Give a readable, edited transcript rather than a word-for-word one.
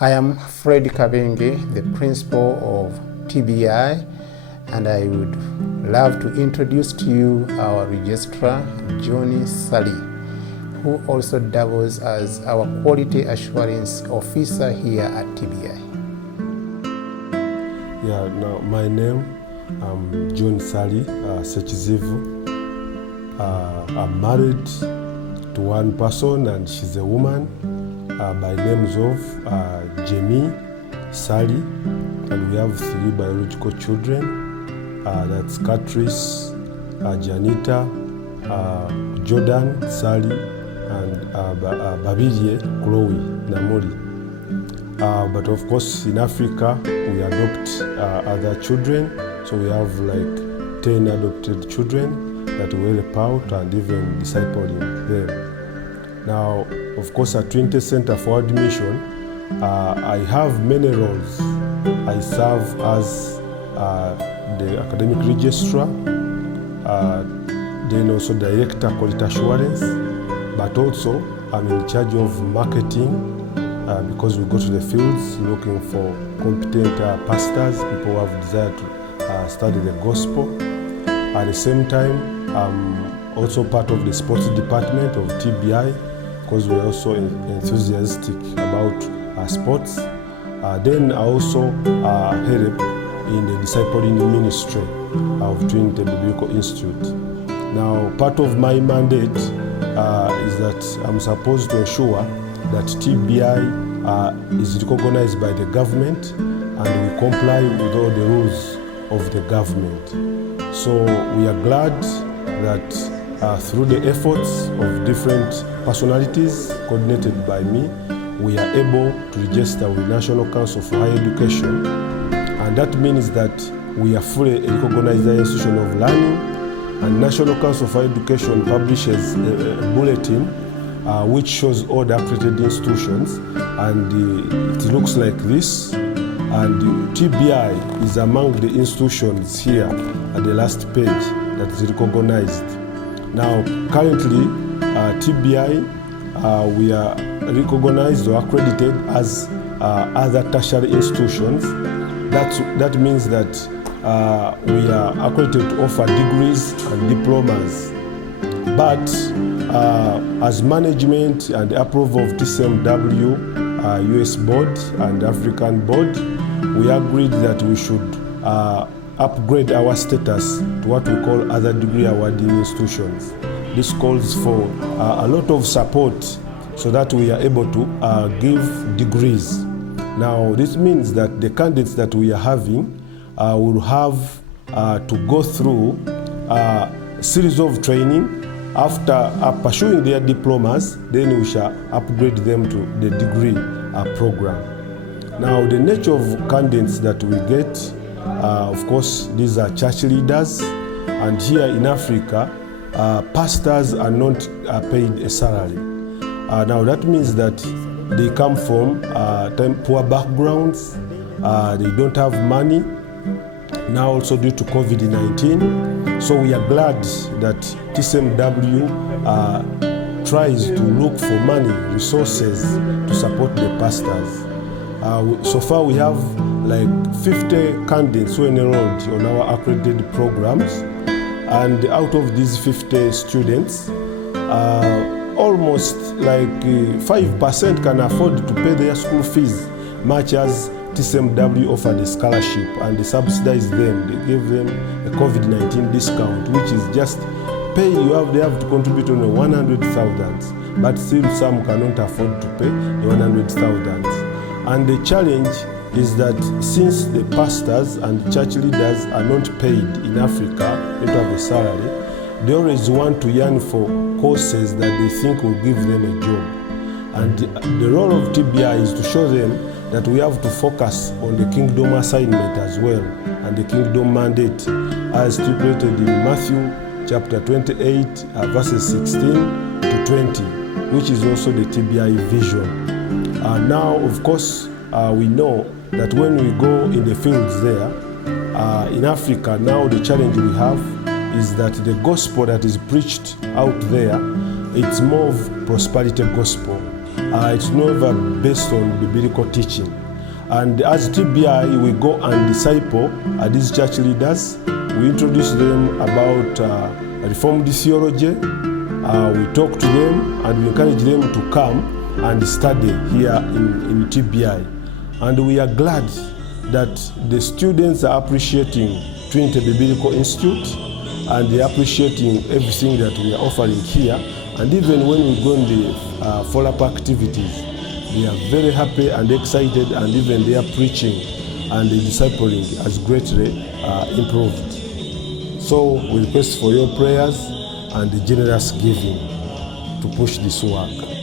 I am Fred Kabenge, the principal of TBI, and I would love to introduce to you our Registrar, John Ssali, who also doubles as our Quality Assurance Officer here at TBI. Yeah, now my name, I'm John Ssali Ssekiziyivu. I'm married to one person and she's a woman by names of Jamie, Ssali, and we have 3 biological children. That's Catrice, Janita, Jordan, Ssali, and Babirie, Chloe, Namori. But of course in Africa we adopt other children, so we have like 10 adopted children that we help out and even discipling them. Now, of course, at Trinity Center for Admission, I have many roles. I serve as the academic registrar, then also director quality assurance, but also I'm in charge of marketing because we go to the fields looking for competent pastors, people who have desire to study the gospel. At the same time, I'm also part of the sports department of TBI because we're also enthusiastic about sports. Then I also help in the discipling ministry of Trinity Biblical Institute. Now, part of my mandate is that I'm supposed to ensure that TBI is recognized by the government and we comply with all the rules of the government. So we are glad that through the efforts of different personalities coordinated by me, we are able to register with National Council for Higher Education, and that means that we are fully recognized institution of learning, and National Council for Higher Education publishes a bulletin which shows all the accredited institutions, and it looks like this, and TBI is among the institutions here at the last page that is recognized. Now, currently, TBI, we are recognized or accredited as other tertiary institutions. That means that we are accredited to offer degrees and diplomas. But as management and the approval of TCMW, US board and African board, we agreed that we should upgrade our status to what we call other degree awarding institutions. This calls for a lot of support so that we are able to give degrees. Now, this means that the candidates that we are having will have to go through a series of training. After pursuing their diplomas, then we shall upgrade them to the degree program. Now, the nature of candidates that we get, of course, these are church leaders, and here in Africa, pastors are not paid a salary. Now, that means that they come from poor backgrounds, they don't have money, now also due to COVID-19. So we are glad that TCMW tries to look for money, resources to support the pastors. So far we have like 50 candidates who enrolled on our accredited programs, and out of these 50 students, almost like 5% can afford to pay their school fees, much as TCMW offered a scholarship and they subsidize them. They give them a COVID-19 discount, which is just pay. They have to contribute only 100,000, but still some cannot afford to pay the 100,000. And the challenge is that since the pastors and church leaders are not paid in Africa, they don't have a salary, they always want to yearn for courses that they think will give them a job. And the role of TBI is to show them that we have to focus on the kingdom assignment as well, and the kingdom mandate as stipulated in Matthew chapter 28, verses 16 to 20, which is also the TBI vision. Now, of course, we know that when we go in the fields there, in Africa, now the challenge we have is that the gospel that is preached out there, it's more of prosperity gospel. It's never based on biblical teaching. And as TBI, we go and disciple these church leaders. We introduce them about Reformed theology. We talk to them and we encourage them to come and study here in TBI. And we are glad that the students are appreciating Trinity Biblical Institute and they are appreciating everything that we are offering here. And even when we go in the follow-up activities, they are very happy and excited, and even their preaching and the discipling has greatly improved. So we request for your prayers and the generous giving to push this work.